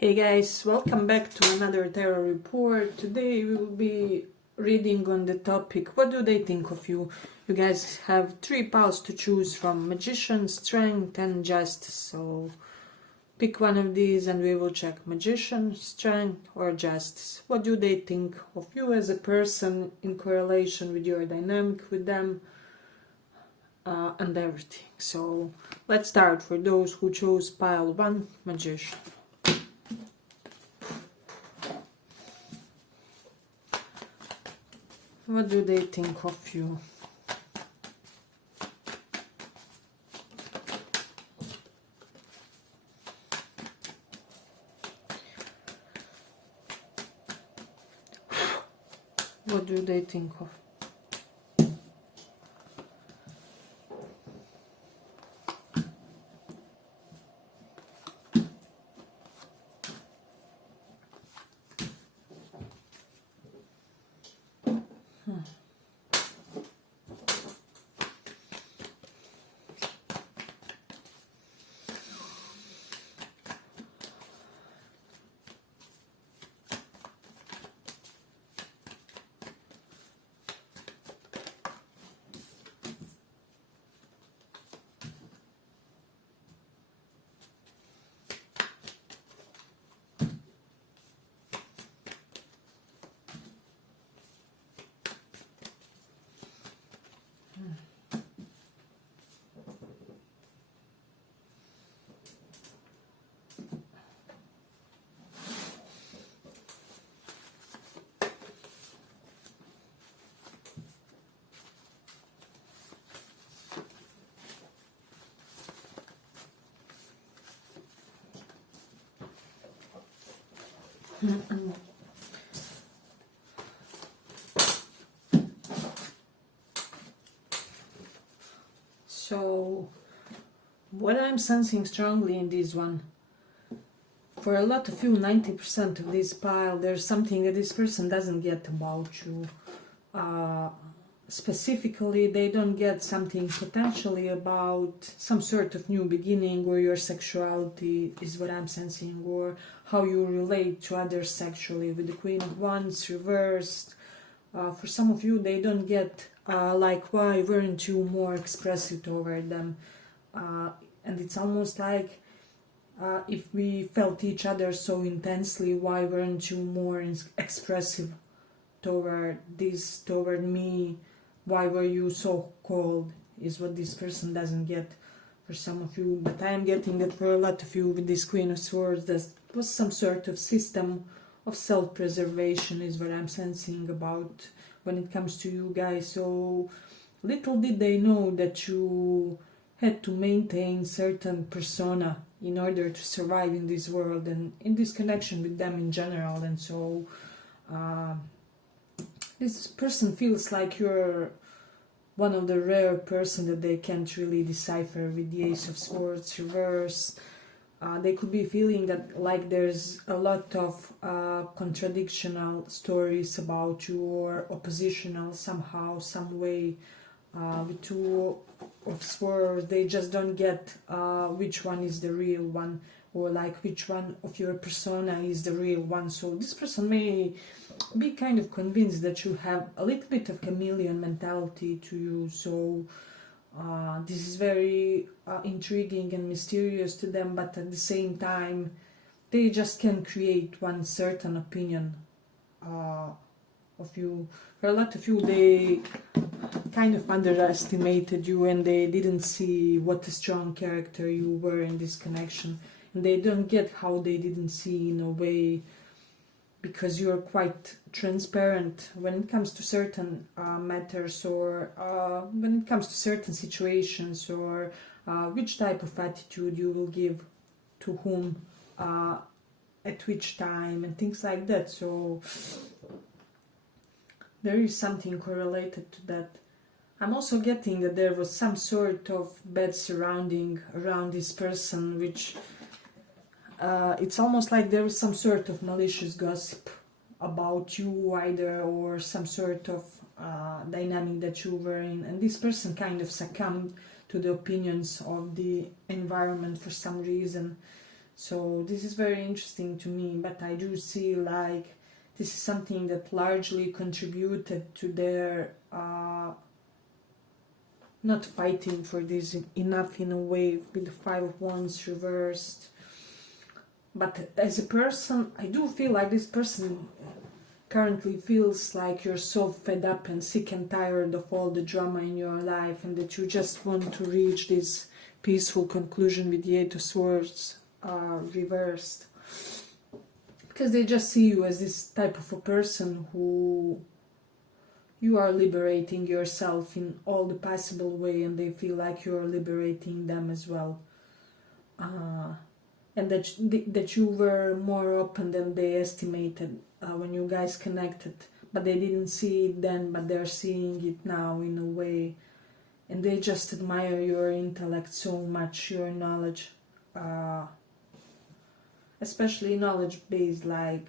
Hey guys, welcome back to another tarot report. Today we will be reading on the topic, what do they think of you? You guys have 3 piles to choose from: Magician, Strength and Justice. So pick one of these and we will check Magician, Strength or Justice. What do they think of you as a person in correlation with your dynamic with them and everything. So let's start for those who chose pile 1, Magician. What do they think of you? What do they think of? So, what I'm sensing strongly in this one, for a lot of you, 90% of this pile, there's something that this person doesn't get about you. Specifically, they don't get something potentially about some sort of new beginning, or your sexuality is what I'm sensing, or how you relate to others sexually, with the Queen of Wands reversed. For some of you, they don't get like, why weren't you more expressive toward them? And it's almost like, if we felt each other so intensely, why weren't you more expressive toward this, toward me? Why were you so cold, is what this person doesn't get for some of you. But I am getting that for a lot of you with this Queen of Swords, there was some sort of system of self-preservation is what I'm sensing about when it comes to you guys. So little did they know that you had to maintain certain persona in order to survive in this world and in this connection with them in general. And so this person feels like you're one of the rare person that they can't really decipher with the Ace of Swords reversed. They could be feeling that like there's a lot of contradictional stories about you, or oppositional somehow, some way. With Two of Swords, they just don't get which one is the real one, or like which one of your persona is the real one. So this person may be kind of convinced that you have a little bit of chameleon mentality to you. So this is very intriguing and mysterious to them, but at the same time they just can create one certain opinion of you. For a lot of you, they kind of underestimated you, and they didn't see what a strong character you were in this connection, and they don't get how they didn't see in a way, because you're quite transparent when it comes to certain matters, or when it comes to certain situations, or which type of attitude you will give to whom at which time and things like that. So there is something correlated to that. I'm also getting that there was some sort of bad surrounding around this person, which it's almost like there was some sort of malicious gossip about you either, or some sort of dynamic that you were in, and this person kind of succumbed to the opinions of the environment for some reason. So this is very interesting to me, but I do see like this is something that largely contributed to their not fighting for this enough in a way with the Five of Wands reversed. But as a person, I do feel like this person currently feels like you're so fed up and sick and tired of all the drama in your life, and that you just want to reach this peaceful conclusion with the Eight of Swords reversed. Because they just see you as this type of a person who you are liberating yourself in all the possible way, and they feel like you're liberating them as well. And that you were more open than they estimated when you guys connected, but they didn't see it then, but they're seeing it now in a way, and they just admire your intellect so much, your knowledge, especially knowledge based, like,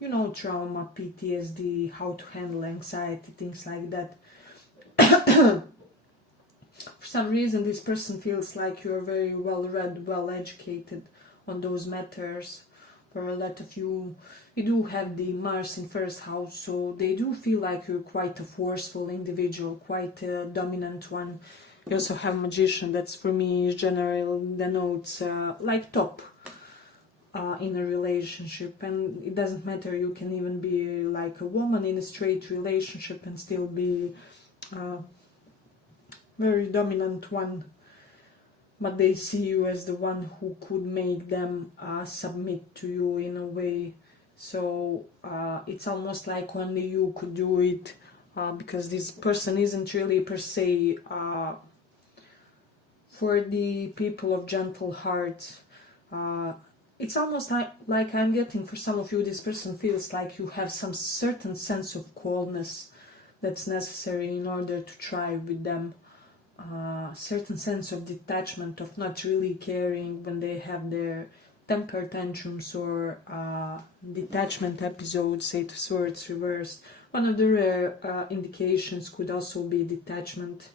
you know, trauma, PTSD, how to handle anxiety, things like that. For some reason this person feels like you're very well read, well educated on those matters. For a lot of you, you do have the Mars in first house, so they do feel like you're quite a forceful individual, quite a dominant one. You also have Magician, that's for me generally denotes like top in a relationship, and it doesn't matter, you can even be like a woman in a straight relationship and still be very dominant one. But they see you as the one who could make them submit to you in a way. So it's almost like only you could do it, because this person isn't really per se for the people of gentle hearts. It's almost like I'm getting, for some of you, this person feels like you have some certain sense of coldness that's necessary in order to thrive with them. Certain sense of detachment, of not really caring when they have their temper tantrums or detachment episodes. Eight of Swords reversed. One of the rare indications could also be detachment.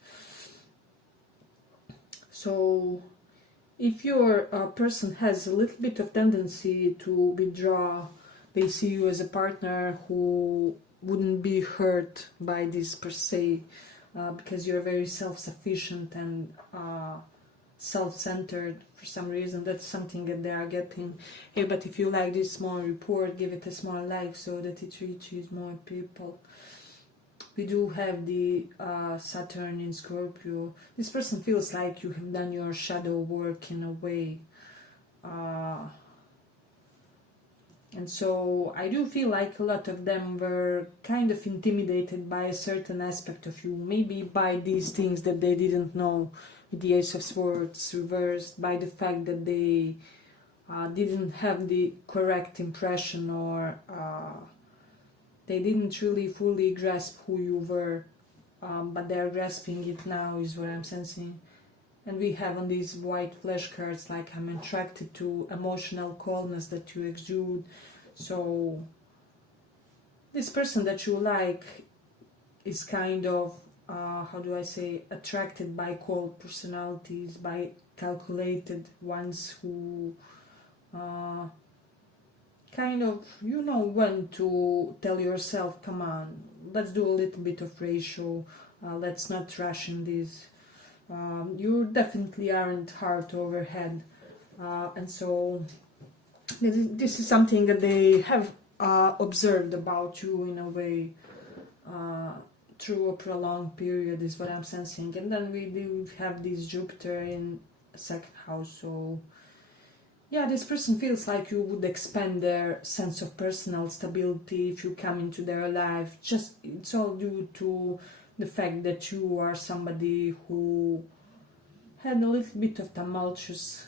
So if your person has a little bit of tendency to withdraw, they see you as a partner who wouldn't be hurt by this per se. Because you're very self-sufficient and self-centered for some reason. That's something that they are getting. Hey, but if you like this small report, give it a small like so that it reaches more people. We do have the Saturn in Scorpio. This person feels like you have done your shadow work in a way. And so I do feel like a lot of them were kind of intimidated by a certain aspect of you, maybe by these things that they didn't know, with the Ace of Swords reversed, by the fact that they didn't have the correct impression, or they didn't really fully grasp who you were, but they're grasping it now, is what I'm sensing. And we have on these white flashcards, like, I'm attracted to emotional coldness that you exude. So this person that you like is kind of, how do I say, attracted by cold personalities, by calculated ones who kind of, you know when to tell yourself, come on, let's do a little bit of ratio, let's not rush in this. You definitely aren't heart over head, and so this is something that they have observed about you in a way through a prolonged period, is what I'm sensing. And then we do have this Jupiter in second house, so yeah, this person feels like you would expand their sense of personal stability if you come into their life. Just, it's all due to the fact that you are somebody who had a little bit of tumultuous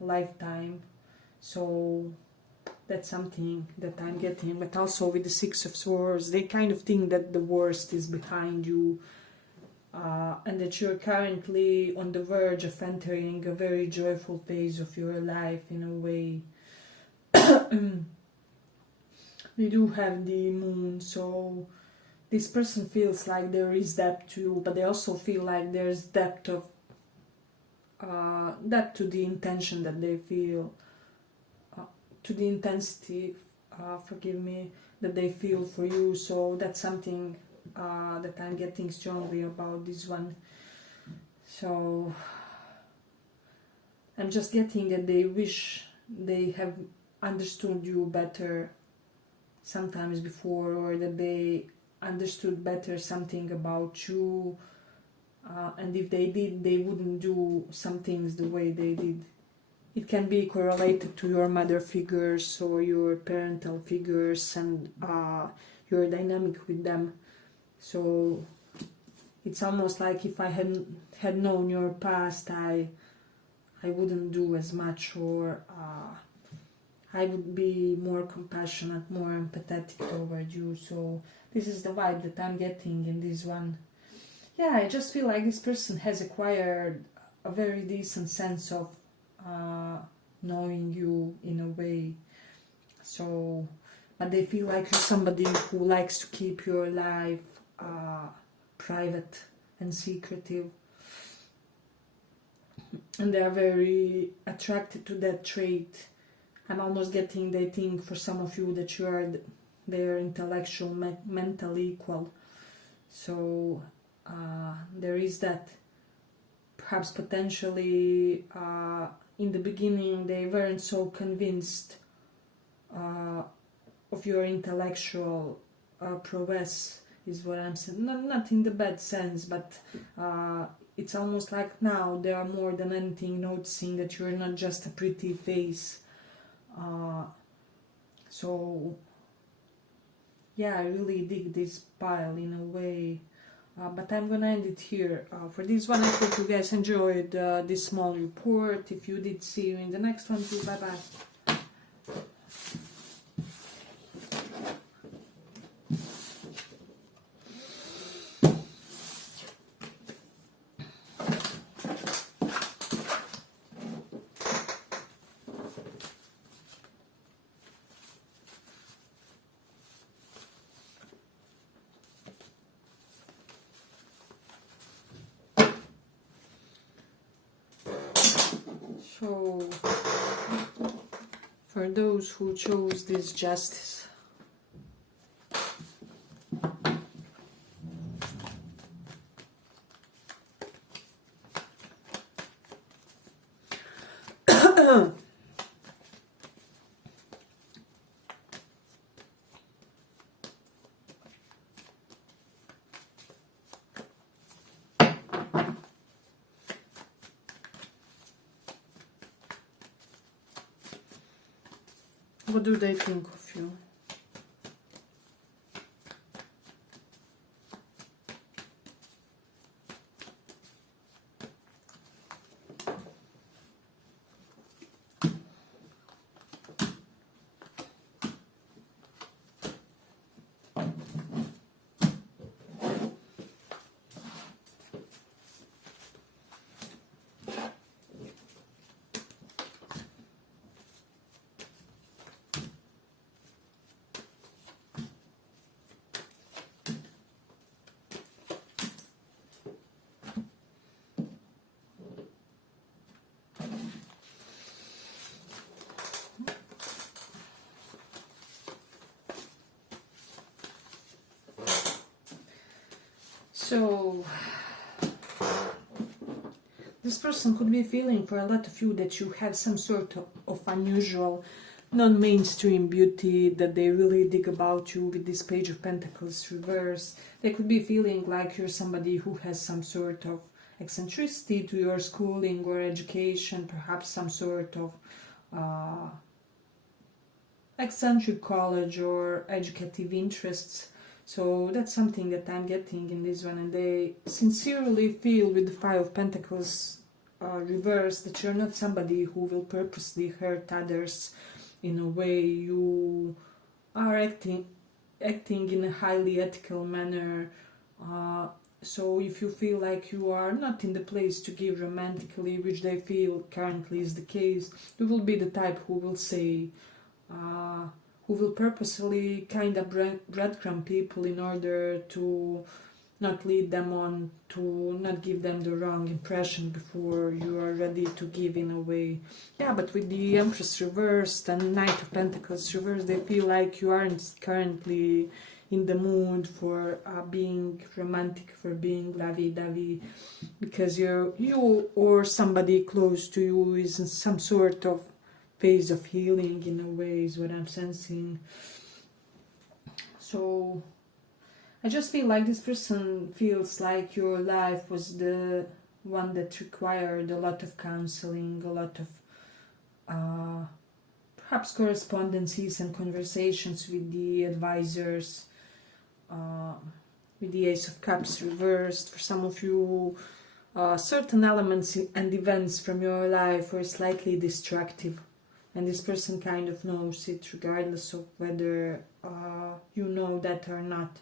lifetime, so that's something that I'm getting. But also with the Six of Swords, they kind of think that the worst is behind you, and that you're currently on the verge of entering a very joyful phase of your life in a way. We do have the Moon, so this person feels like there is depth to you, but they also feel like there's depth of that to the intention that they feel, to the intensity, forgive me, that they feel for you. So that's something that I'm getting strongly about this one. So I'm just getting that they wish they have understood you better sometimes before, or that they understood better something about you, and if they did, they wouldn't do some things the way they did. It can be correlated to your mother figures or your parental figures and your dynamic with them. So it's almost like if I had known your past, I wouldn't do as much, or I would be more compassionate, more empathetic toward you. So this is the vibe that I'm getting in this one. Yeah, I just feel like this person has acquired a very decent sense of knowing you in a way. So, but they feel like you're somebody who likes to keep your life private and secretive. And they are very attracted to that trait. I'm almost getting, they think for some of you that you are their intellectual, mental equal. So there is that. Perhaps potentially in the beginning they weren't so convinced of your intellectual prowess, is what I'm saying. Not in the bad sense, but it's almost like now they are more than anything noticing that you're not just a pretty face. So yeah, I really dig this pile in a way. But I'm gonna end it here. For this one, I hope you guys enjoyed this small report. If you did, see you in the next one too. Bye bye. So, for those who chose this justice, what do they think of you? So, this person could be feeling for a lot of you that you have some sort of unusual, non-mainstream beauty that they really dig about you with this Page of Pentacles reverse. They could be feeling like you're somebody who has some sort of eccentricity to your schooling or education, perhaps some sort of eccentric college or educative interests. So that's something that I'm getting in this one, and they sincerely feel with the Five of Pentacles reverse that you're not somebody who will purposely hurt others in a way. You are acting in a highly ethical manner. So if you feel like you are not in the place to give romantically, which they feel currently is the case, you will be the type who will say, who will purposely kind of breadcrumb people in order to not lead them on, to not give them the wrong impression before you are ready to give in a way. Yeah, but with the Empress reversed and Knight of Pentacles reversed, they feel like you aren't currently in the mood for being romantic, for being lovey-dovey, because you or somebody close to you is in some sort of phase of healing in a way, is what I'm sensing. So I just feel like this person feels like your life was the one that required a lot of counseling, a lot of perhaps correspondences and conversations with the advisors, with the Ace of Cups reversed. For some of you, certain elements and events from your life were slightly destructive, and this person kind of knows it, regardless of whether you know that or not.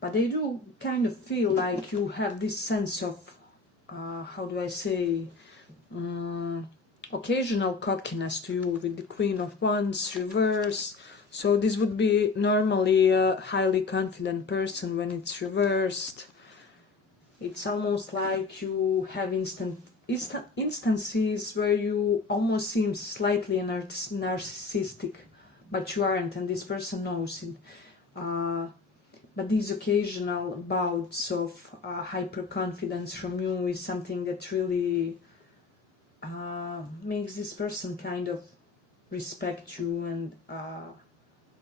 But they do kind of feel like you have this sense of, how do I say, occasional cockiness to you with the Queen of Wands reversed. So this would be normally a highly confident person. When it's reversed, it's almost like you have instances where you almost seem slightly narcissistic, but you aren't, and this person knows it. But these occasional bouts of hyper-confidence from you is something that really makes this person kind of respect you and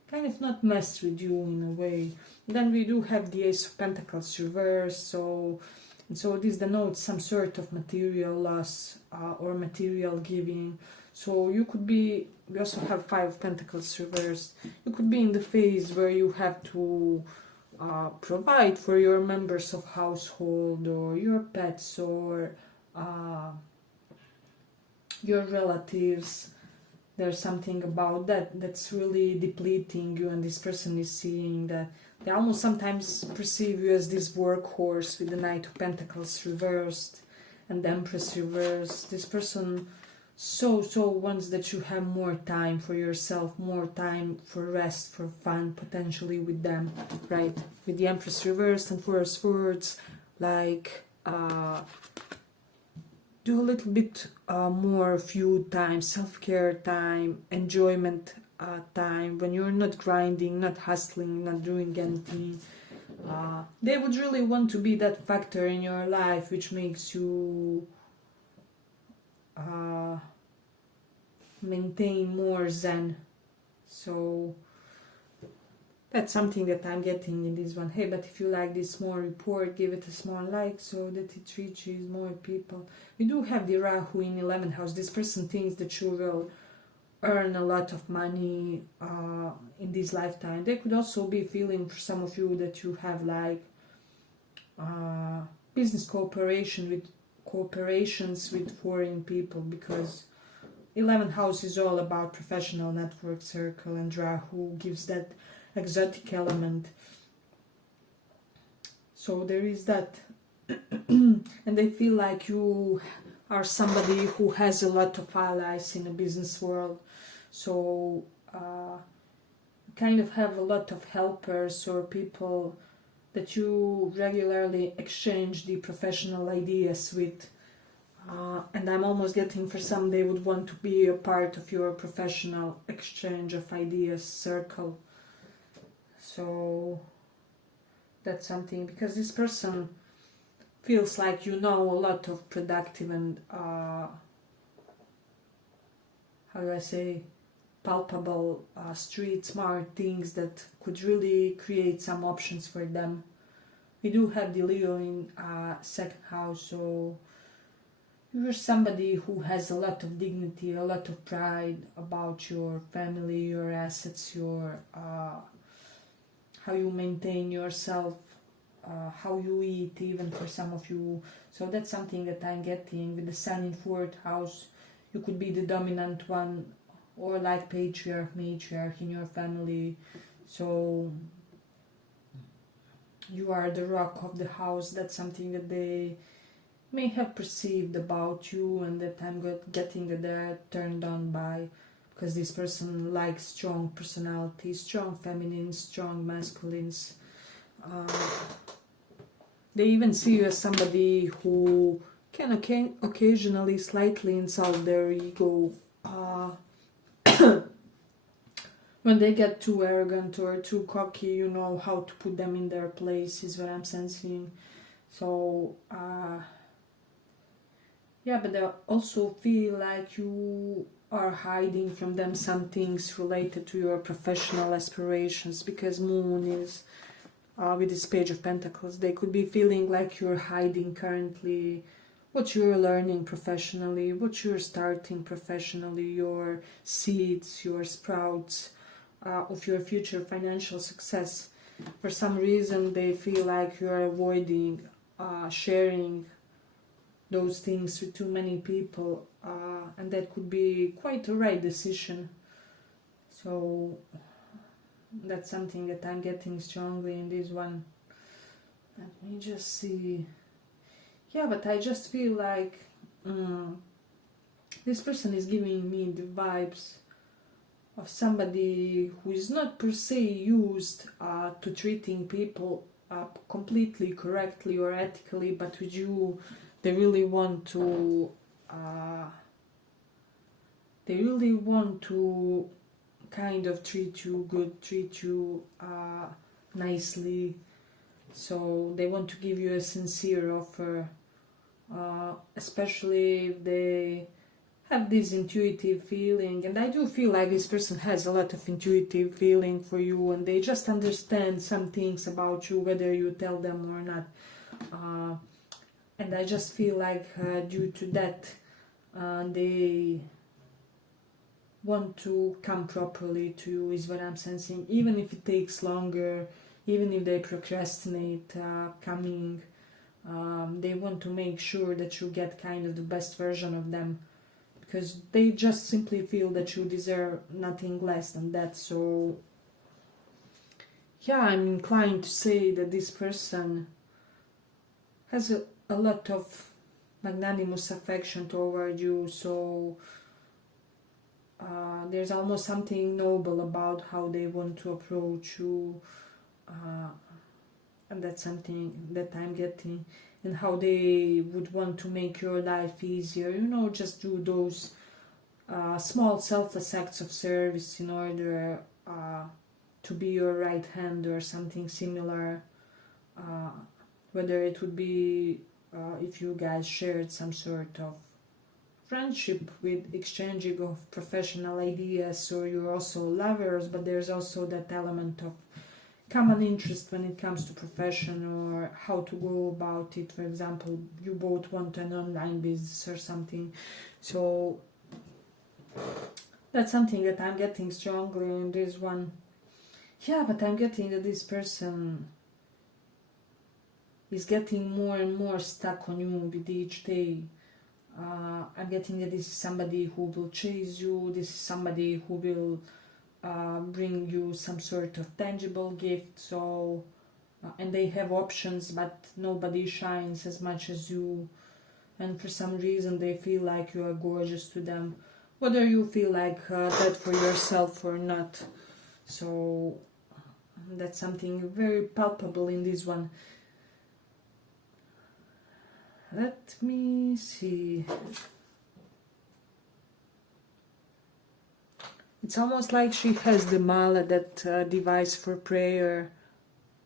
kind of not mess with you in a way. Then we do have the Ace of Pentacles reversed, so this denotes some sort of material loss or material giving. So you could be, we also have Five of Pentacles reversed, you could be in the phase where you have to provide for your members of household or your pets or your relatives. There's something about that that's really depleting you, and this person is seeing that. They almost sometimes perceive you as this workhorse with the Knight of Pentacles reversed and the Empress reversed. This person so wants that you have more time for yourself, more time for rest, for fun, potentially with them, right? With the Empress reversed and first words like do a little bit more of you time, self-care time, enjoyment time, when you're not grinding, not hustling, not doing anything. They would really want to be that factor in your life which makes you maintain more zen. So that's something that I'm getting in this one. Hey, but if you like this small report, give it a small like so that it reaches more people. We do have the Rahu in 11th house. This person thinks that you will earn a lot of money in this lifetime. They could also be feeling, for some of you, that you have like business cooperations with foreign people, because 11th house is all about professional network circle, and Rahu gives that exotic element. So there is that. And they feel like you are somebody who has a lot of allies in the business world. So kind of have a lot of helpers or people that you regularly exchange the professional ideas with. And I'm almost getting, for some, they would want to be a part of your professional exchange of ideas circle. So that's something, because this person feels like you know a lot of productive and how do I say, palpable, street smart things that could really create some options for them. We do have the Leo in 2nd house, so you're somebody who has a lot of dignity, a lot of pride about your family, your assets, your how you maintain yourself, how you eat, even for some of you. So that's something that I'm getting. With the Sun in 4th house, you could be the dominant one, or like patriarch, matriarch in your family. So you are the rock of the house. That's something that they may have perceived about you, and that I'm getting that they're turned on by, because this person likes strong personalities, strong feminines, strong masculines. They even see you as somebody who can occasionally slightly insult their ego. When they get too arrogant or too cocky, you know how to put them in their place, is what I'm sensing. So, yeah, but they also feel like you are hiding from them some things related to your professional aspirations, because Moon is with this Page of Pentacles. They could be feeling like you're hiding currently what you're learning professionally, what you're starting professionally, your seeds, your sprouts of your future financial success. For some reason they feel like you're avoiding sharing those things with too many people, and that could be quite a right decision. So that's something that I'm getting strongly in this one. Let me just see. Yeah, but I just feel like this person is giving me the vibes of somebody who is not per se used to treating people completely correctly or ethically, but with you they really want to kind of treat you good, treat you nicely. So they want to give you a sincere offer, especially if they have this intuitive feeling. And I do feel like this person has a lot of intuitive feeling for you, and they just understand some things about you, whether you tell them or not. And I just feel like due to that, they want to come properly to you, is what I'm sensing. Even if it takes longer, even if they procrastinate coming, they want to make sure that you get kind of the best version of them, because they just simply feel that you deserve nothing less than that. So yeah, I'm inclined to say that this person has a lot of magnanimous affection toward you. So there's almost something noble about how they want to approach you, and that's something that I'm getting. And how they would want to make your life easier, you know, just do those small selfless acts of service in order to be your right hand or something similar. Whether it would be if you guys shared some sort of friendship with exchanging of professional ideas, or you're also lovers, but there's also that element of common interest when it comes to profession or how to go about it. For example, you both want an online business or something. So that's something that I'm getting strongly in this one. Yeah, but I'm getting that this person is getting more and more stuck on you with each day. I'm getting that this is somebody who will chase you, this is somebody who will bring you some sort of tangible gift. So and they have options, but nobody shines as much as you, and for some reason they feel like you are gorgeous to them, whether you feel like that for yourself or not. So that's something very palpable in this one. Let me see. It's almost like she has the mala, that device for prayer,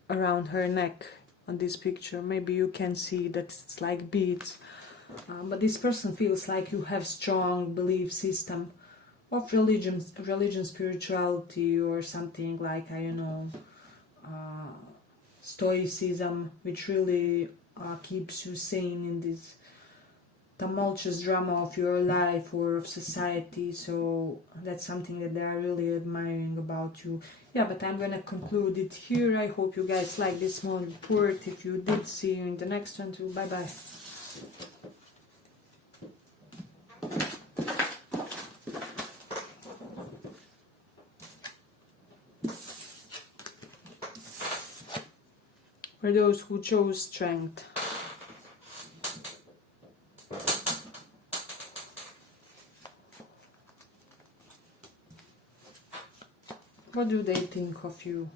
around her neck on this picture. Maybe you can see that it's like beads. But this person feels like you have strong belief system of religion, spirituality, or something like, I don't know, stoicism, which really keeps you sane in this tumultuous drama of your life or of society. So that's something that they are really admiring about you. Yeah, but I'm gonna conclude it here. I hope you guys like this small report. If you did, see you in the next one too. Bye bye. For those who chose strength. What do they think of you?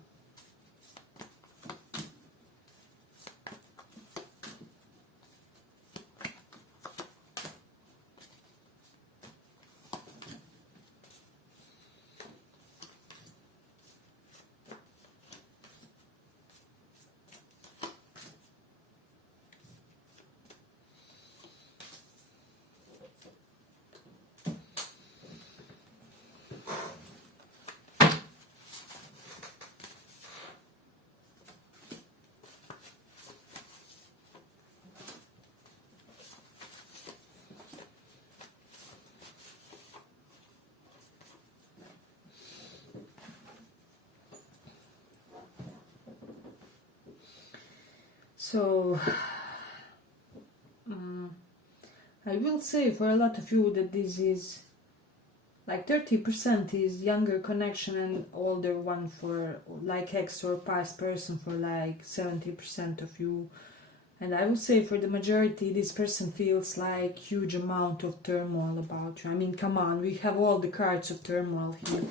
So I will say for a lot of you that this is like 30% is younger connection and older one for like ex or past person for like 70% of you. And I would say for the majority this person feels like huge amount of turmoil about you. I mean, come on, we have all the cards of turmoil here.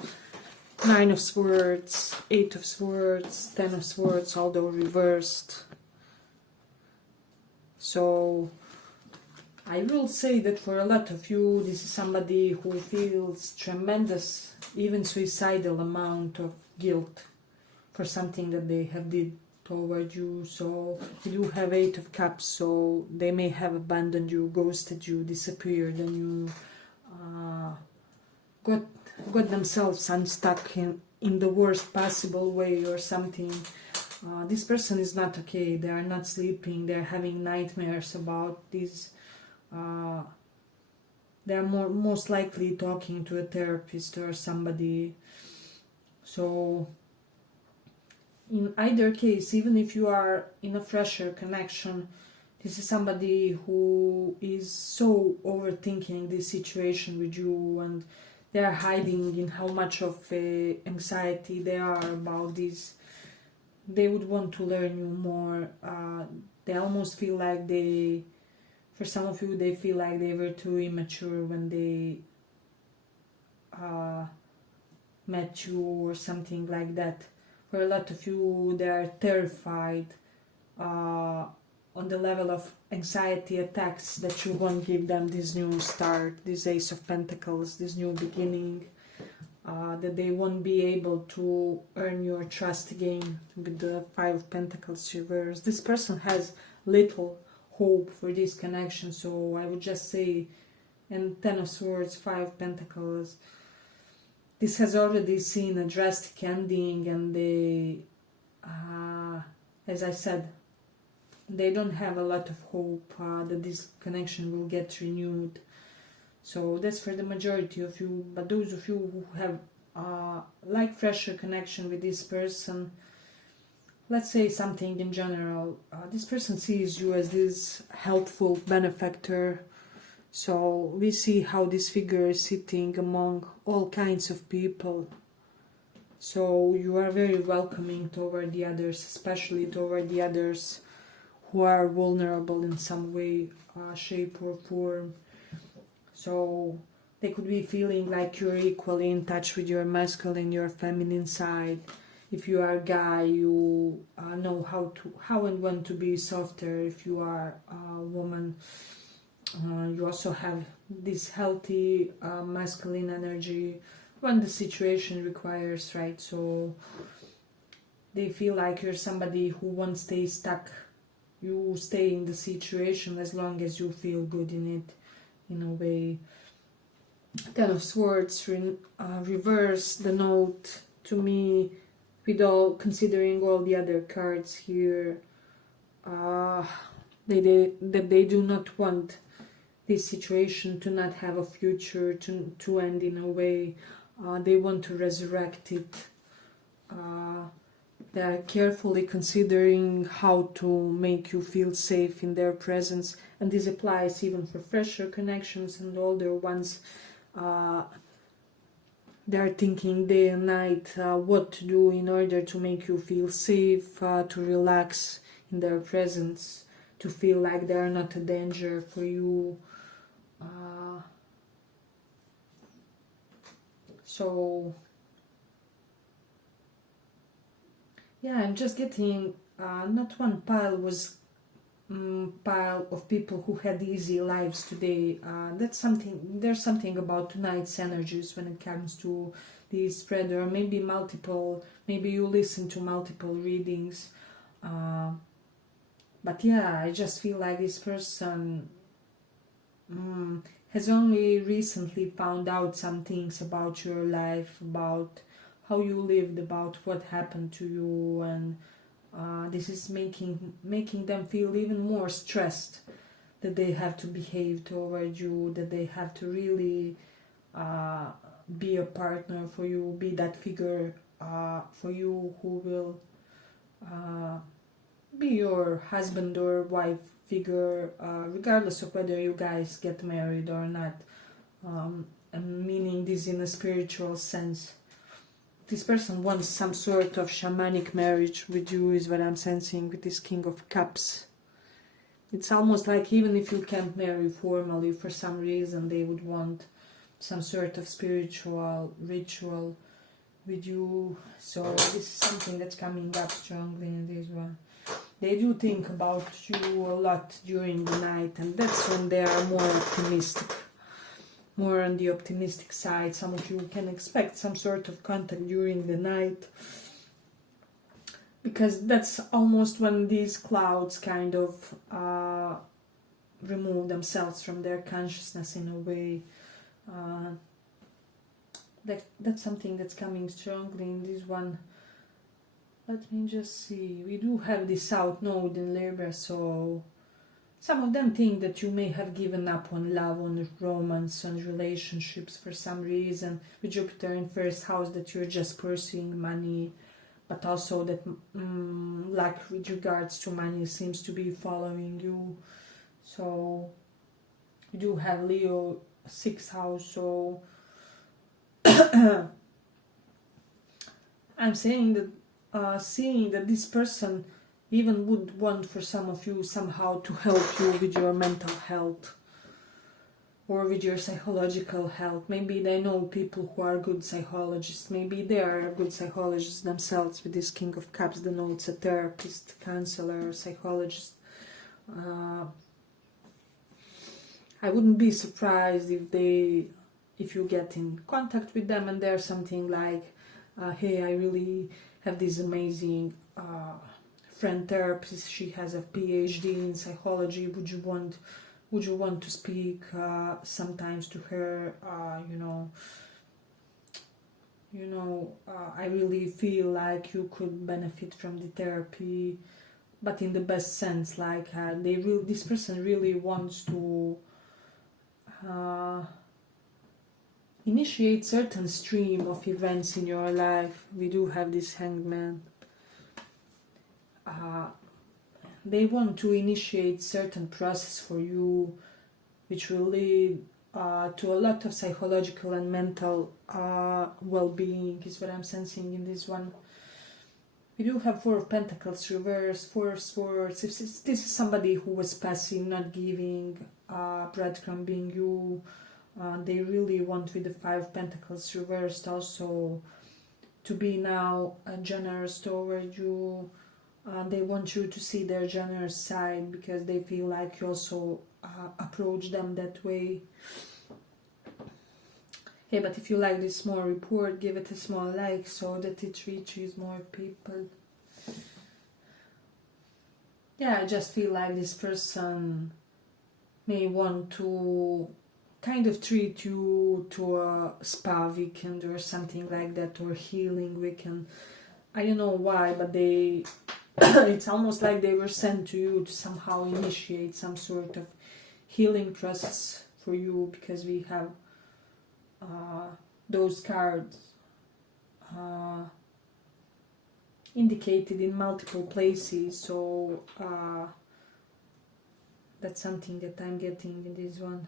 9 of Swords, 8 of Swords, 10 of Swords, although reversed. So I will say that for a lot of you, this is somebody who feels tremendous, even suicidal amount of guilt for something that they have did toward you. So you do have 8 of Cups, so they may have abandoned you, ghosted you, disappeared, and you got themselves unstuck in the worst possible way or something. This person is not okay. They are not sleeping. They are having nightmares about this. They are most likely talking to a therapist or somebody. So in either case, even if you are in a fresher connection, this is somebody who is so overthinking this situation with you, and they are hiding in how much of anxiety they are about this. They would want to learn you more. They almost feel like for some of you, they feel like they were too immature when they met you or something like that. For a lot of you, they are terrified on the level of anxiety attacks that you won't give them this new start, this Ace of Pentacles, this new beginning, that they won't be able to earn your trust again with the 5 of Pentacles reverse. This person has little hope for this connection, so I would just say, and 10 of Swords, 5 Pentacles, this has already seen a drastic ending, and they, as I said, they don't have a lot of hope that this connection will get renewed. So that's for the majority of you. But those of you who have like fresher connection with this person, let's say something in general, this person sees you as this helpful benefactor. So we see how this figure is sitting among all kinds of people. So you are very welcoming toward the others, especially toward the others who are vulnerable in some way, shape or form. So they could be feeling like you're equally in touch with your masculine, your feminine side. If you are a guy, you know how and when to be softer. If you are a woman, you also have this healthy masculine energy when the situation requires, right? So they feel like you're somebody who won't stay stuck. You stay in the situation as long as you feel good in it, in a way. 10 of Swords reverse the note to me, with all considering all the other cards here, that they do not want this situation to not have a future, to end in a way. They want to resurrect it. They are carefully considering how to make you feel safe in their presence, and this applies even for fresher connections and older ones. They are thinking day and night what to do in order to make you feel safe, to relax in their presence, to feel like they are not a danger for you. So yeah, I'm just getting not one pile was pile of people who had easy lives today. That's something. There's something about tonight's energies when it comes to the spread, or maybe multiple. Maybe you listen to multiple readings. But yeah, I just feel like this person has only recently found out some things about your life, about how you lived, about what happened to you, and this is making them feel even more stressed, that they have to behave toward you, that they have to really be a partner for you, be that figure for you who will be your husband or wife figure, regardless of whether you guys get married or not. I'm meaning this in a spiritual sense. This person wants some sort of shamanic marriage with you, is what I'm sensing with this King of Cups. It's almost like even if you can't marry formally, for some reason they would want some sort of spiritual ritual with you. So this is something that's coming up strongly in this one. They do think about you a lot during the night, and that's when they are more optimistic, more on the optimistic side. Some of you can expect some sort of contact during the night, because that's almost when these clouds kind of remove themselves from their consciousness in a way. That's something that's coming strongly in this one. Let me just see. We do have the South Node in Libra, so some of them think that you may have given up on love, on romance, on relationships for some reason. With Jupiter in first house, that you're just pursuing money, but also that luck with regards to money seems to be following you. So you do have Leo 6th house, so I'm saying that seeing that this person even would want for some of you somehow to help you with your mental health or with your psychological health. Maybe they know people who are good psychologists. Maybe they are good psychologists themselves with this King of Cups. They know it's a therapist, counselor, psychologist. I wouldn't be surprised if you get in contact with them and there's something like, hey, I really have this amazing friend therapist. She has a PhD in psychology. Would you want to speak sometimes to her? I really feel like you could benefit from the therapy, but in the best sense. Like this person really wants to initiate certain stream of events in your life. We do have this Hanged Man. They want to initiate certain process for you, which will lead to a lot of psychological and mental well-being, is what I'm sensing in this one. We do have Four of Pentacles reverse, Four of Swords. If this is somebody who was passive, not giving, breadcrumbing you, they really want with the Five of Pentacles reversed also to be now generous toward you. They want you to see their generous side because they feel like you also approach them that way. Hey, but if you like this small report, give it a small like so that it reaches more people. Yeah, I just feel like this person may want to kind of treat you to a spa weekend or something like that, or healing weekend. I don't know why, but they it's almost like they were sent to you to somehow initiate some sort of healing process for you, because we have those cards indicated in multiple places. So that's something that I'm getting in this one.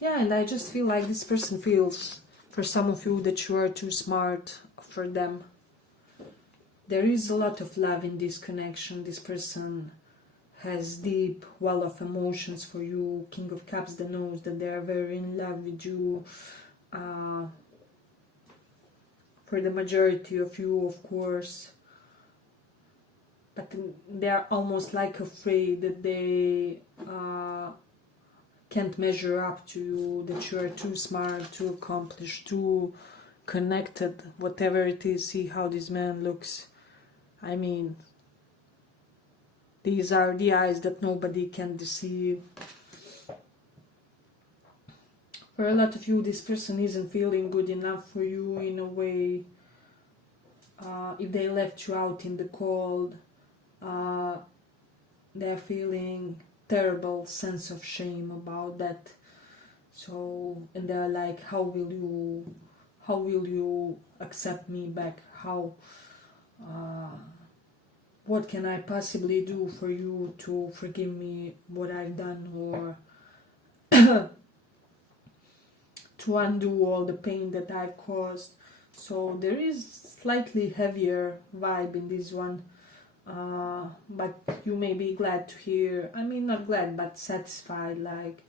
Yeah, and I just feel like this person feels, for some of you, that you are too smart for them. There is a lot of love in this connection. This person has deep well of emotions for you. King of Cups, that knows that they are very in love with you. For the majority of you, of course. But they are almost like afraid that they can't measure up to you, that you are too smart, too accomplished, too connected, whatever it is. See how this man looks. I mean, these are the eyes that nobody can deceive. For a lot of you, this person isn't feeling good enough for you in a way. If they left you out in the cold, they're feeling terrible sense of shame about that. So, and they're like, how will you accept me back? How what can I possibly do for you to forgive me what I've done, or to undo all the pain that I've caused. So there is slightly heavier vibe in this one, but you may be glad to hear, I mean not glad but satisfied, like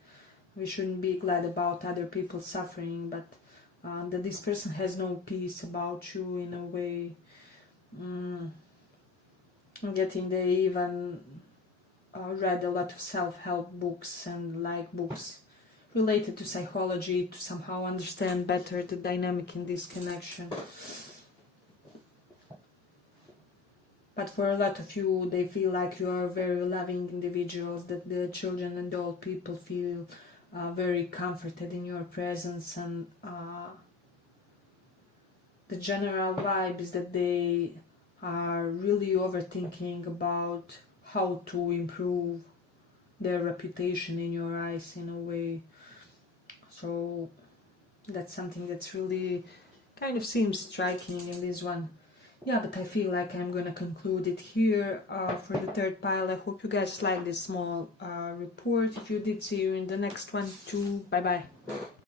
we shouldn't be glad about other people suffering, but that this person has no peace about you in a way. Getting they even read a lot of self-help books and like books related to psychology to somehow understand better the dynamic in this connection. But for a lot of you, they feel like you are very loving individuals, that the children and old people feel very comforted in your presence, and the general vibe is that they are really overthinking about how to improve their reputation in your eyes in a way. So that's something that's really kind of seems striking in this one. Yeah, but I feel like I'm gonna conclude it here for the third pile. I hope you guys like this small report. If you did, see you in the next one too. Bye bye.